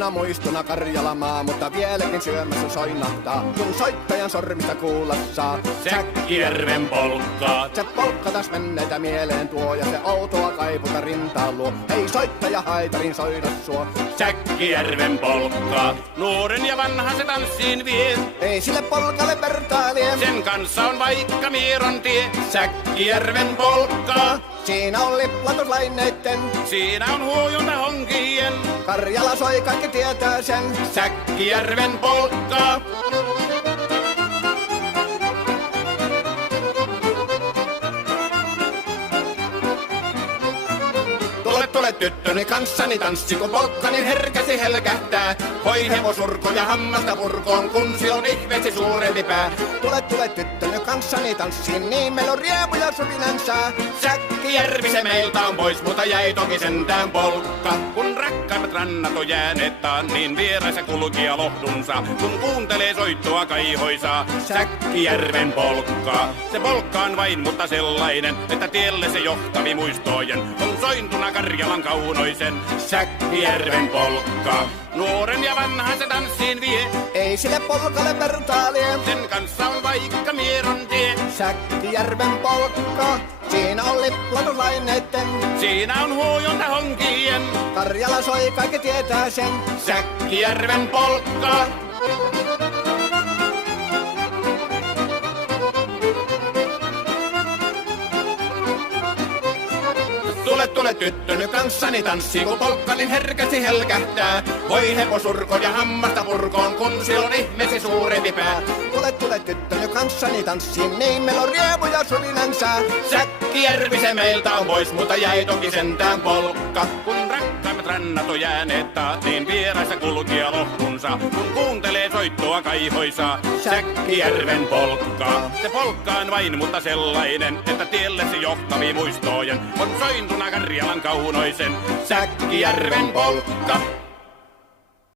kauniina muistona Karjalamaa, mutta vieläkin syömässä soinahtaa, kun soittajan sormista kuulla saa. Säkkijärven polkkaa. Se polkka taas menneitä mieleen tuo, ja se outoa kaiputa rintaan luo. Ei soittaja haitarin soida suo. Säkkijärven polkkaa. Nuoren ja vanhan se tanssiin vie. Ei sille polkalle vertailie. Sen kanssa on vaikka Mieron tie. Säkkijärven polkkaa. Siinä on liplatuslaineitten. Siinä on huojunta honkien. Karjala soi, kaikki tietää sen. Säkkijärven polkkaa. Tule tyttöni kanssani tanssi, kun polkkani herkäsi helkähtää. Hoi hevosurko ja hammasta purkoon, kun silloin ihmeesi suurempi pää. Tule tyttöni kanssani tanssiin, niin meillä on riepu ja supinansa. Säkkijärvi se meiltä on pois, mutta jäi toki sentään polkka. Kun rakkaimmat rannat on jääneet taan, niin vieressä kulkija lohdunsa. Kun kuuntelee soittoa kaihoisaa, Säkkijärven polkkaa. Se polkka on vain, mutta sellainen, että tielle se johtavi muistojen on sointuna Karjalan kaunoisen. Säkkijärven polkkaa. Nuoren ja vanhan se tanssiin vie. Ei sille polkalle vertailie. Sen kanssa on vaikka Mieron tie. Säkkijärven polkka. Siinä on liplatuslaineitten. Siinä on huojonta honkien. Karjala soi, kaikki tietää sen. Säkkijärven polkkaa. Tule tyttöny kanssani tanssi, kun polkkani herkästi helkähtää. Voi hevosurko ja hammasta purkoon, kun silloin ihmeesi suurempi pää. Tule tyttöny kanssani tanssiin, niin meillä on riepu ja suvinansa. Säkkijärvi se meiltä on pois, mutta jäi toki sentään polkka. Kun rakkaimmat rannat on jääneet taas, niin vieressä kulkija lohtunsa. Kun kuuntelee soittoa kaihoisaa, Säkkijärven polkkaa. Se polkka on vain, mutta sellainen, että tielle se johtavi muistojen on sointuna Karjalan kaunoisen. Säkkijärven polkka.